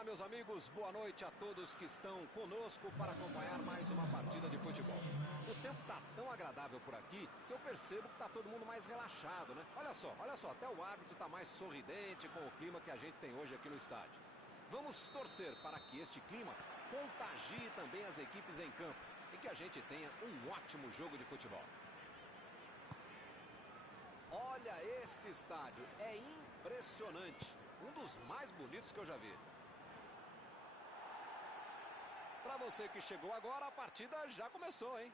Olá, meus amigos, boa noite a todos que estão conosco para acompanhar mais uma partida de futebol. O tempo está tão agradável por aqui que eu percebo que está todo mundo mais relaxado, né? Olha só, até o árbitro está mais sorridente com o clima que a gente tem hoje aqui no estádio. Vamos torcer para que este clima contagie também as equipes em campo e que a gente tenha um ótimo jogo de futebol. Olha este estádio, é impressionante. Um dos mais bonitos que eu já vi. Para você que chegou agora, a partida já começou, hein?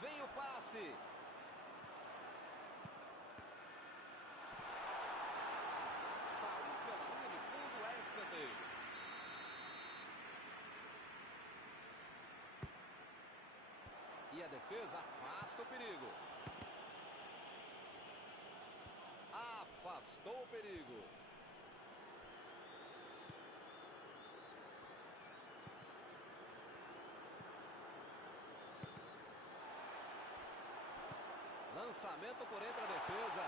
Vem o passe. Saiu pela linha de fundo, é escanteio. E a defesa afasta o perigo. Afastou o perigo. Lançamento por entre a defesa.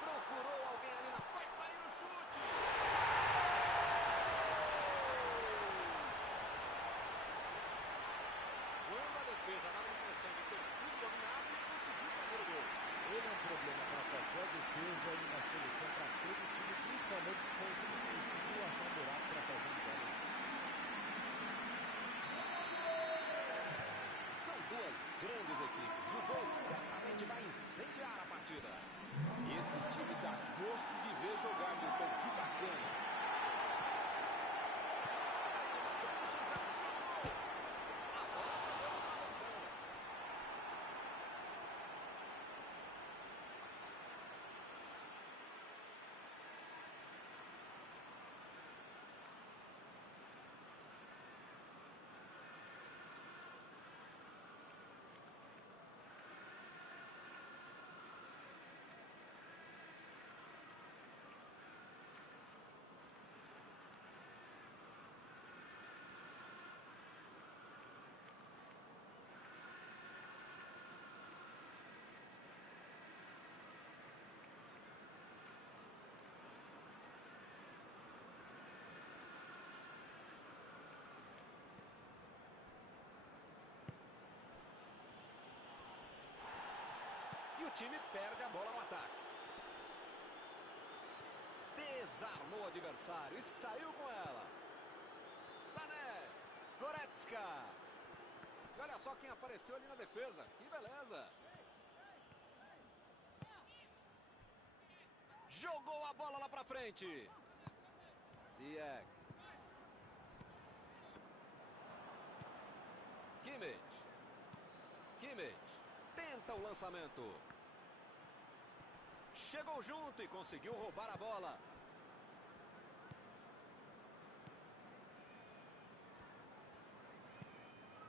Procurou alguém ali na... Vai sair o chute! Quando a defesa dá a impressão de ter tudo dominado, ele conseguiu fazer o gol. Ele é um problema para qualquer defesa e uma solução para todo time, principalmente se conseguiu achar um buraco para fazer um gol. São duas grandes equipes. O gol certamente vai incendiar a partida. Esse time dá gosto de ver jogar, Milton. Que bacana. E o time perde a bola no ataque. Desarmou o adversário e saiu com ela. Sané. Goretzka. E olha só quem apareceu ali na defesa. Que beleza. Jogou a bola lá pra frente. Ziyech. Kimmich. Tenta o lançamento. Chegou junto e conseguiu roubar a bola.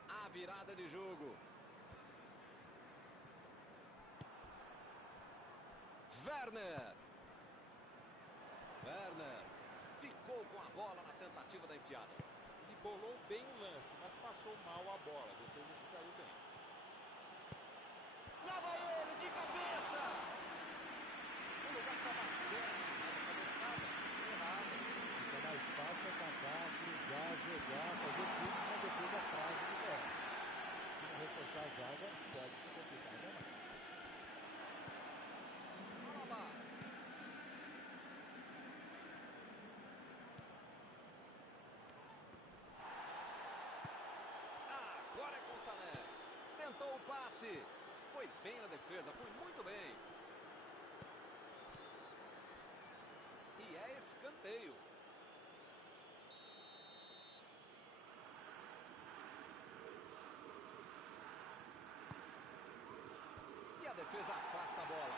A virada de jogo. Werner ficou com a bola na tentativa da enfiada. Ele bolou bem o lance, mas passou mal a bola. A defesa se saiu bem. Lá vai ele de cabeça. O lugar estava certo, mas a cabeçada errada. Fica mais fácil atacar, cruzar, jogar, fazer tudo com uma defesa frágil do Goiás. Se não reforçar a zaga, pode se complicar ainda mais. Tentou o passe. Foi bem na defesa, foi muito bem. E é escanteio. E a defesa afasta a bola.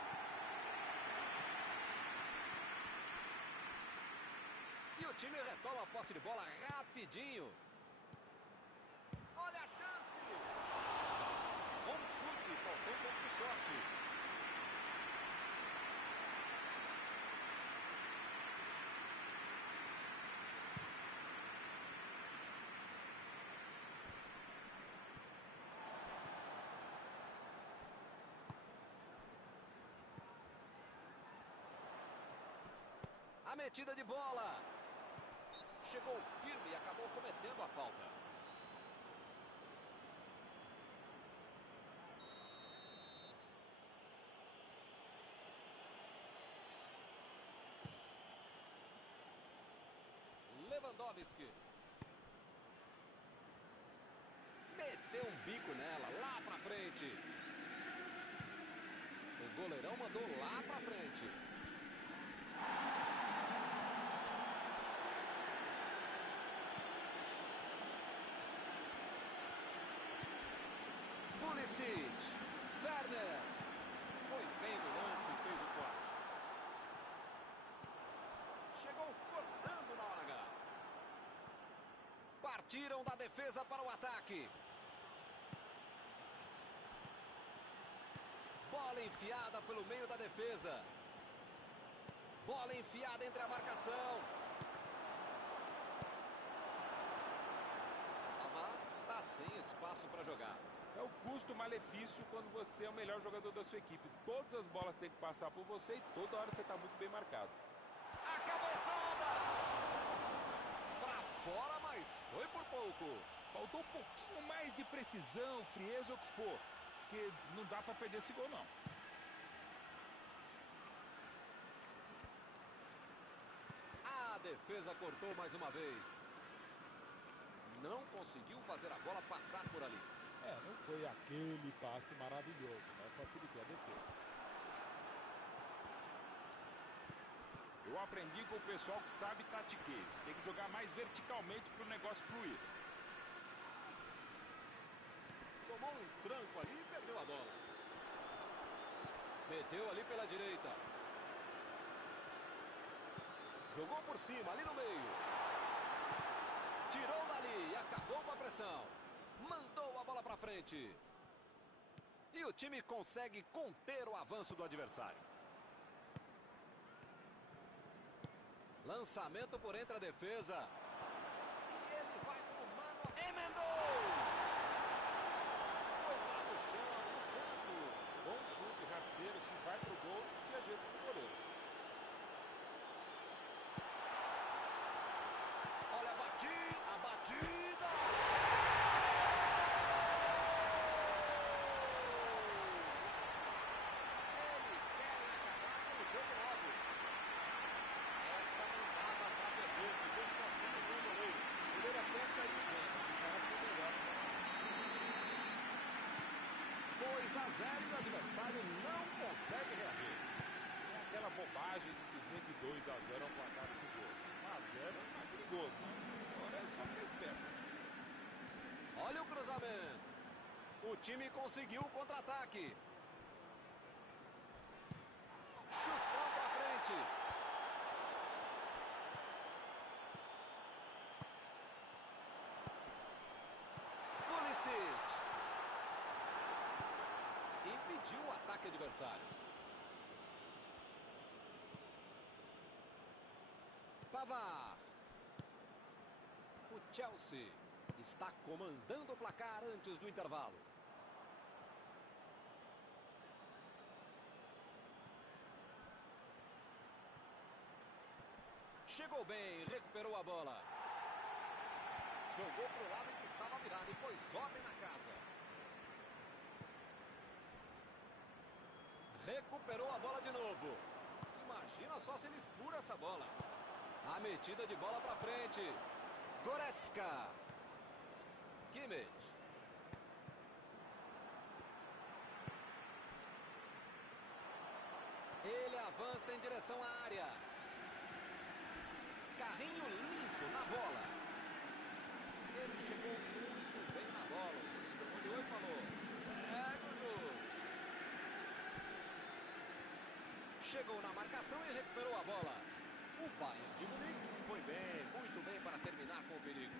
E o time retoma a posse de bola rapidinho. Olha a chance! Bom chute, faltou um pouco de sorte. A metida de bola. Chegou firme e acabou cometendo a falta. Lewandowski. Meteu um bico nela, lá pra frente. O goleirão mandou lá pra frente. Pulisic. Werner. Foi bem no lance e fez o corte. Chegou cortando na hora H. Partiram da defesa para o ataque. Bola enfiada pelo meio da defesa. Bola enfiada entre a marcação. Amar está sem espaço para jogar. É o custo-malefício quando você é o melhor jogador da sua equipe. Todas as bolas têm que passar por você e toda hora você está muito bem marcado. A cabeçada! Para fora, mas foi por pouco. Faltou um pouquinho mais de precisão, frieza ou o que for. Porque não dá para perder esse gol, não. A defesa cortou mais uma vez. Não conseguiu fazer a bola passar por ali. Não foi aquele passe maravilhoso, né? Facilitou a defesa. Eu aprendi com o pessoal que sabe tatiquez. Tem que jogar mais verticalmente para o negócio fluir. Tomou um tranco ali e perdeu a bola. Meteu ali pela direita. Jogou por cima, ali no meio. Tirou dali e acabou com a pressão. Mandou a bola para frente. E o time consegue conter o avanço do adversário. Lançamento por entre a defesa. E ele vai pro mano. Emendou! Foi lá no chão, no canto. Bom chute, rasteiro. Se vai pro gol, tinha jeito pro goleiro. Olha a batida. Eles querem acabar com o jogo logo. Essa não dava pra perder, ficou sozinho com o goleiro. O goleiro até saiu bem, mas o cara foi melhor. 2-0 e o adversário não consegue reagir. É aquela bobagem de dizer que 2-0 é um placar perigoso. 1-0 não é perigoso, não. Agora é só ficar esperto. Olha o cruzamento. O time conseguiu o contra-ataque. Chutou pra frente. Pulisic. Impediu o ataque adversário. Pavard. O Chelsea está comandando o placar antes do intervalo. Chegou bem, recuperou a bola. Jogou para o lado que estava virado e pôs ordem na casa. Recuperou a bola de novo. Imagina só se ele fura essa bola. A metida de bola para frente. Goretzka. Kimmich. Passa em direção à área. Carrinho limpo na bola. Ele chegou muito bem na bola. O juiz olhou e falou: segue o jogo. Chegou na marcação e recuperou a bola. O Bayern de Munique foi bem, muito bem para terminar com o perigo.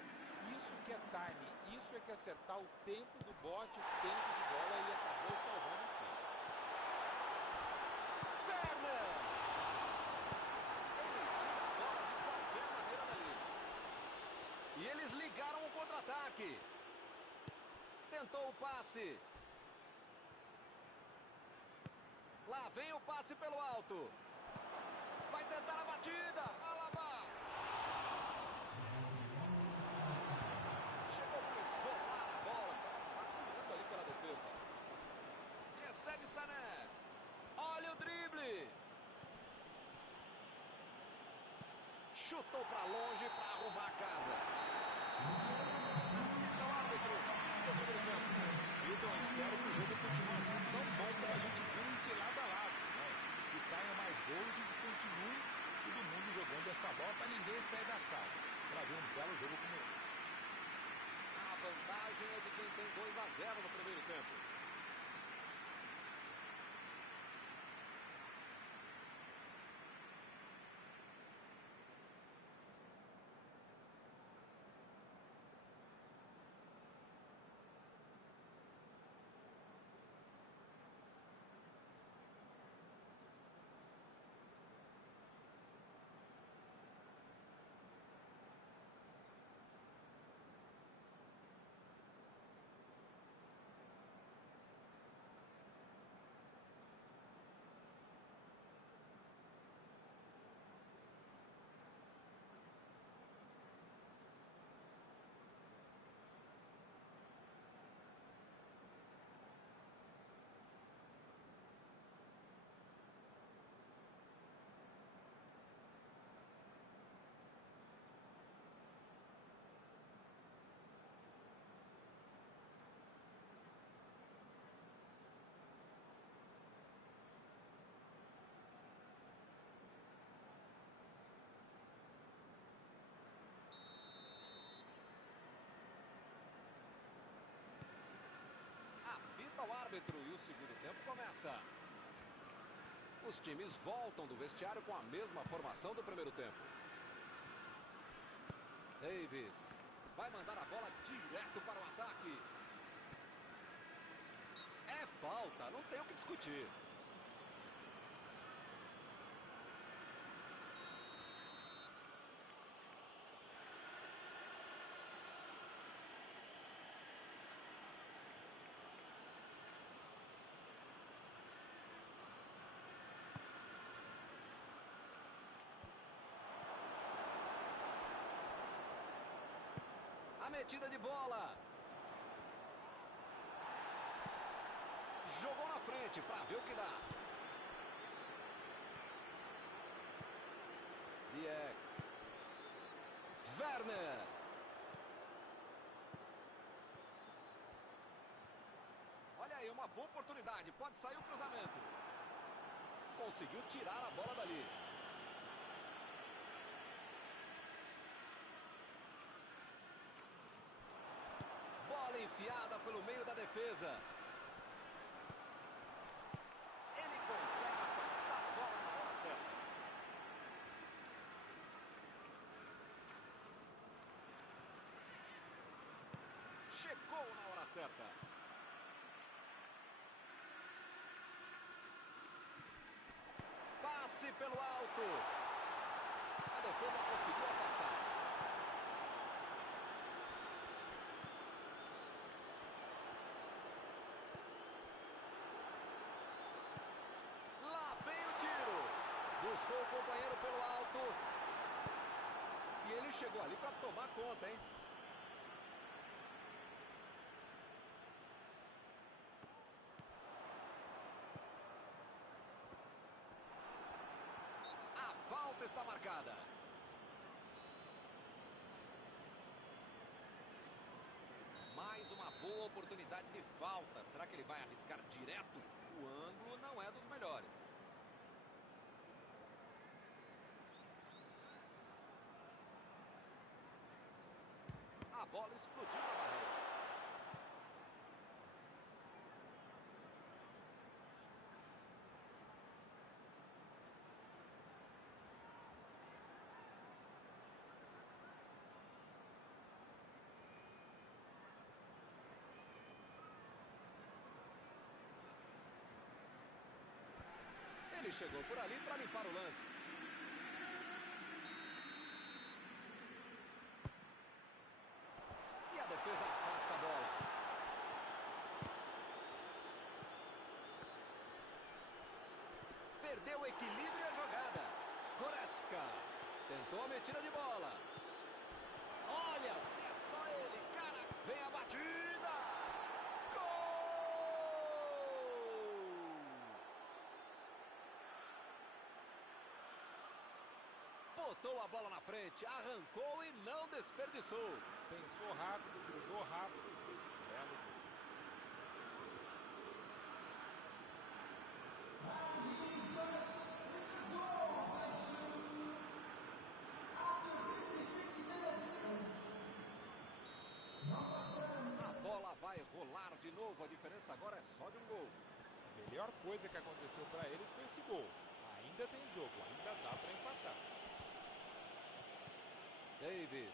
Isso que é time, isso é que é acertar o tempo do bote, o tempo de bola e acabou salvando o time. Werner! Ele tira a bola de qualquer maneira dali. E eles ligaram o contra-ataque. Tentou o passe. Lá vem o passe pelo alto. Vai tentar a batida. Alaba. Chegou para isolar a bola. Vacilando ali pela defesa. Recebe Sané. Olha o drible. Chutou para longe para arrumar a casa. Apita o árbitro. Então, espero que o jogo continue assim tão bom como a gente viu de lado a lado, né? Que saiam mais gols e que continue todo mundo jogando essa bola para ninguém sair da sala. Para ver um belo jogo como esse. A vantagem é de quem tem 2-0 no primeiro tempo. Apita o árbitro e o segundo tempo começa. Os times voltam do vestiário com a mesma formação do primeiro tempo. Davis vai mandar a bola direto para o ataque. É falta, não tem o que discutir. A metida de bola. Jogou na frente para ver o que dá. Ziyech. Werner. Olha aí, uma boa oportunidade. Pode sair o cruzamento. Conseguiu tirar a bola dali. Bola enfiada pelo meio da defesa. Ele consegue afastar a bola na hora certa. Chegou na hora certa. Passe pelo alto. A defesa conseguiu afastar. Buscou o companheiro pelo alto. E ele chegou ali para tomar conta, hein? A falta está marcada. Mais uma boa oportunidade de falta. Será que ele vai arriscar direto? O ângulo não é dos melhores. bola explodiu na barreira. Ele chegou por ali para limpar o lance. E a defesa afasta a bola. Perdeu o equilíbrio e a jogada. Goretzka tentou a metida de bola. Olha, é só ele, cara. Vem a batida. Botou a bola na frente, arrancou e não desperdiçou. Pensou rápido, grudou rápido e fez um belo gol. A bola vai rolar de novo, a diferença agora é só de um gol. A melhor coisa que aconteceu para eles foi esse gol. Ainda tem jogo, ainda dá para empatar. Davis.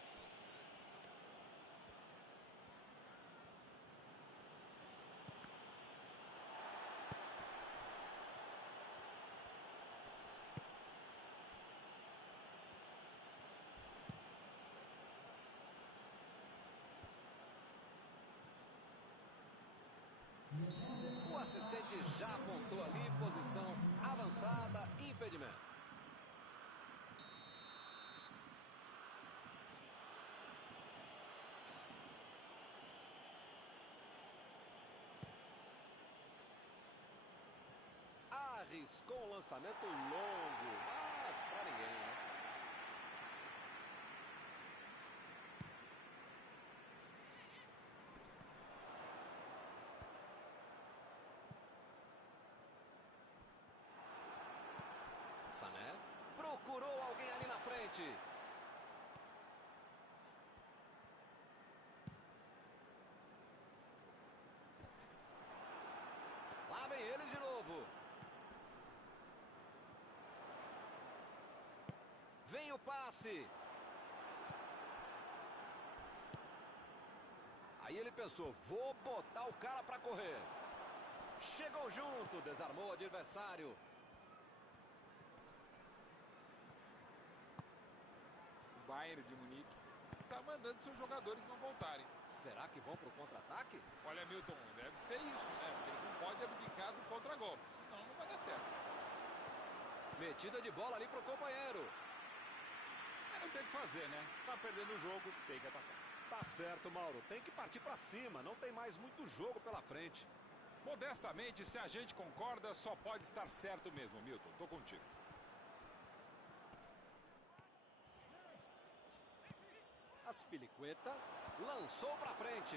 O assistente já apontou ali, posição avançada, impedimento. Arriscou um lançamento longo, mas para ninguém, né? Sané procurou alguém ali na frente. Lá vem eles de novo. Vem o passe. Aí ele pensou, vou botar o cara para correr. Chegou junto, desarmou o adversário. O Bayern de Munique está mandando seus jogadores não voltarem. Será que vão para o contra-ataque? Olha, Milton, deve ser isso, né? Porque eles não podem abdicar do contra-golpe, senão não vai dar certo. Metida de bola ali pro companheiro. Não tem o que fazer, né? Tá perdendo o jogo, tem que atacar. Tá certo, Mauro. Tem que partir pra cima. Não tem mais muito jogo pela frente. Modestamente, se a gente concorda, só pode estar certo mesmo, Milton. Tô contigo. Aspilicueta lançou pra frente.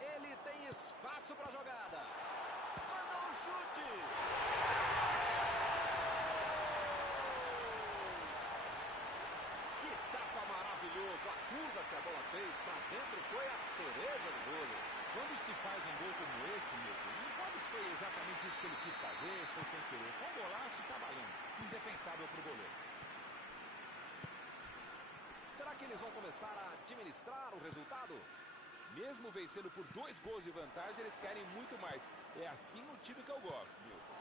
Ele tem espaço pra jogada. Mandou um chute. Que tapa maravilhoso. A curva que a bola fez pra dentro foi a cereja do bolo. Quando se faz um gol como esse, Milton, não pode se foi exatamente isso que ele quis fazer, se foi sem querer. Com o golaço, tá valendo. Indefensável pro goleiro. Será que eles vão começar a administrar o resultado? Mesmo vencendo por 2 gols de vantagem, eles querem muito mais. É assim o time que eu gosto, Milton.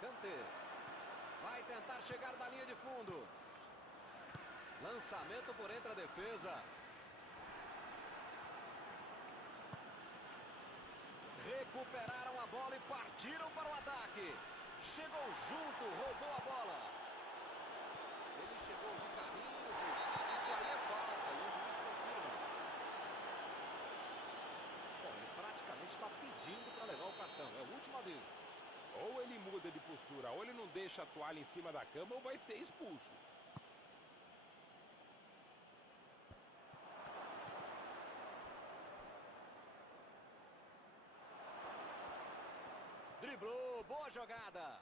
Kanté vai tentar chegar na linha de fundo. Lançamento por entre a defesa. Recuperaram a bola e partiram para o ataque. Chegou junto, roubou a bola. Ele chegou de carrinho. Isso aí é falta e o juiz confirma. Bom, ele praticamente está pedindo para levar o cartão. É o último aviso. Ou ele muda de postura, ou ele não deixa a toalha em cima da cama, ou vai ser expulso. Driblou, boa jogada.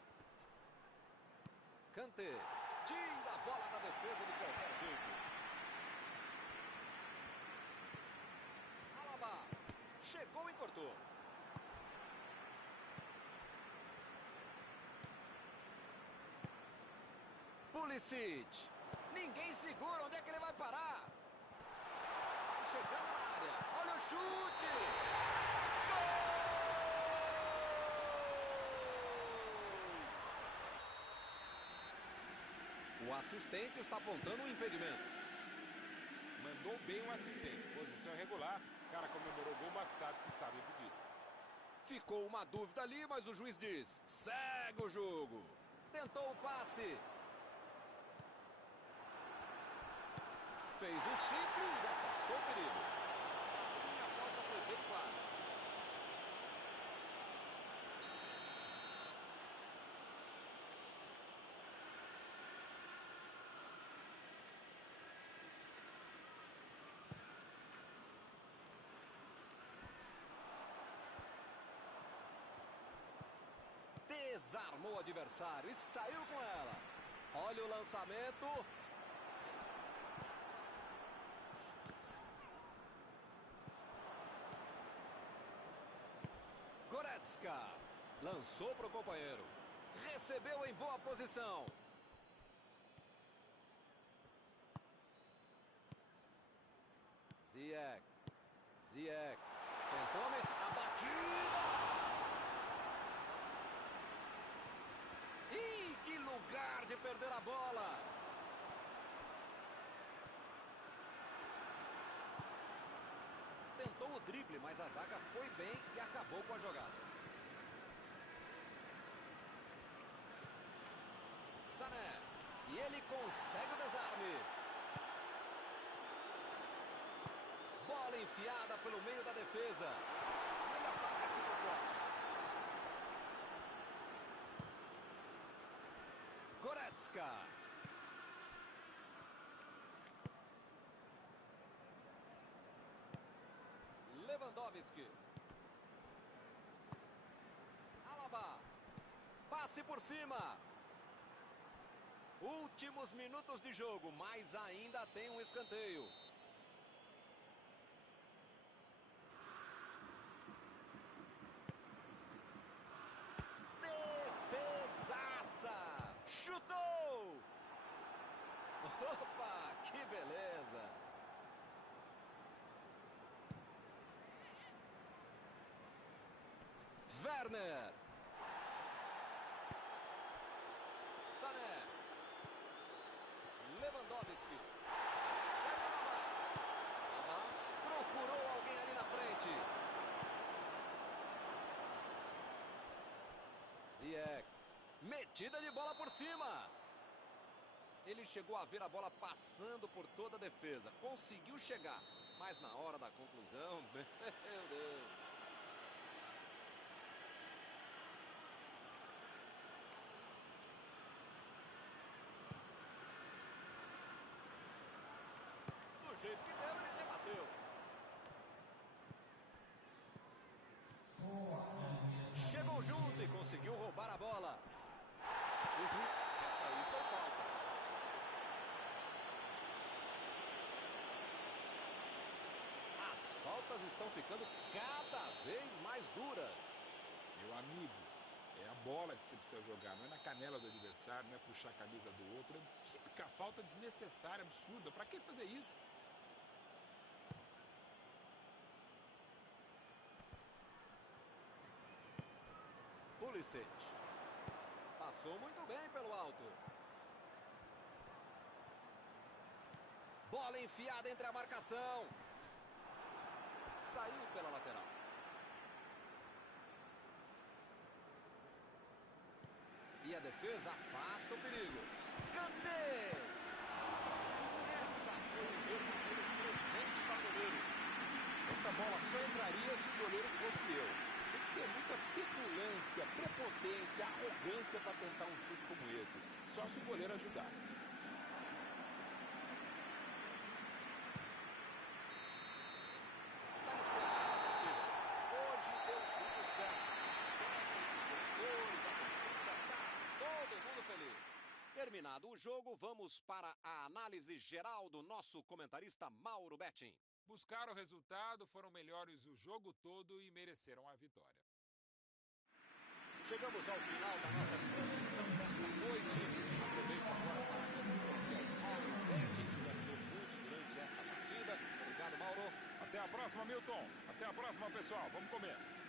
Kanté. Tira a bola da defesa de qualquer jeito. Alaba. Chegou e cortou. Pulisic. Ninguém segura. Onde é que ele vai parar? Chegando na área. Olha o chute. Gol! O assistente está apontando um impedimento. Mandou bem o assistente. Posição irregular. O cara comemorou o gol, mas sabe que estava impedido. Ficou uma dúvida ali, mas o juiz diz: segue o jogo. Tentou o passe. Fez o simples e afastou o perigo. A minha falta foi bem clara. Desarmou o adversário e saiu com ela. Olha o lançamento. Goretzka lançou para o companheiro. Recebeu em boa posição. Ziyech. Tentou a batida. Ih, que lugar de perder a bola. Tentou o drible, mas a zaga foi bem e acabou com a jogada. Sané. E ele consegue o desarme. Bola enfiada pelo meio da defesa. Ele aparece pro corte. Goretzka. Lewandowski. Alaba. Passe por cima. Últimos minutos de jogo, mas ainda tem um escanteio. Defesaça. Chutou. Opa, que beleza. Werner. Sané. Lewandowski. Procurou alguém ali na frente. Ziyech. Metida de bola por cima. Ele chegou a ver a bola passando por toda a defesa. Conseguiu chegar. Mas na hora da conclusão, meu Deus. Do jeito que deu, ele rebateu. Chegou junto e conseguiu roubar a bola. O juiz... Essa aí foi falta. As faltas estão ficando cada vez mais duras. Meu amigo, é a bola que você precisa jogar, não é na canela do adversário, não é puxar a camisa do outro. É típica falta desnecessária, absurda. Pra que fazer isso? Pulisic. Passou muito bem pelo alto. Bola enfiada entre a marcação. Saiu pela lateral. E a defesa afasta o perigo. Kanté! Essa foi um verdadeiro presente para o goleiro. Essa bola só entraria se o goleiro fosse eu. Tem que ter muita petulância, prepotência, arrogância para tentar um chute como esse. Só se o goleiro ajudasse. Está encerrada a partida. Hoje deu tudo certo. Técnico, jogadores, a torcida, tá todo mundo feliz. Terminado o jogo, vamos para a análise geral do nosso comentarista Mauro Betting. Buscaram o resultado, foram melhores o jogo todo e mereceram a vitória. Chegamos ao final da nossa transmissão desta noite. Aproveito agora para agradecer aqui ao Mauro Betting, que me ajudou muito durante esta partida. Obrigado, Mauro. Até a próxima, Milton. Até a próxima, pessoal. Vamos comer.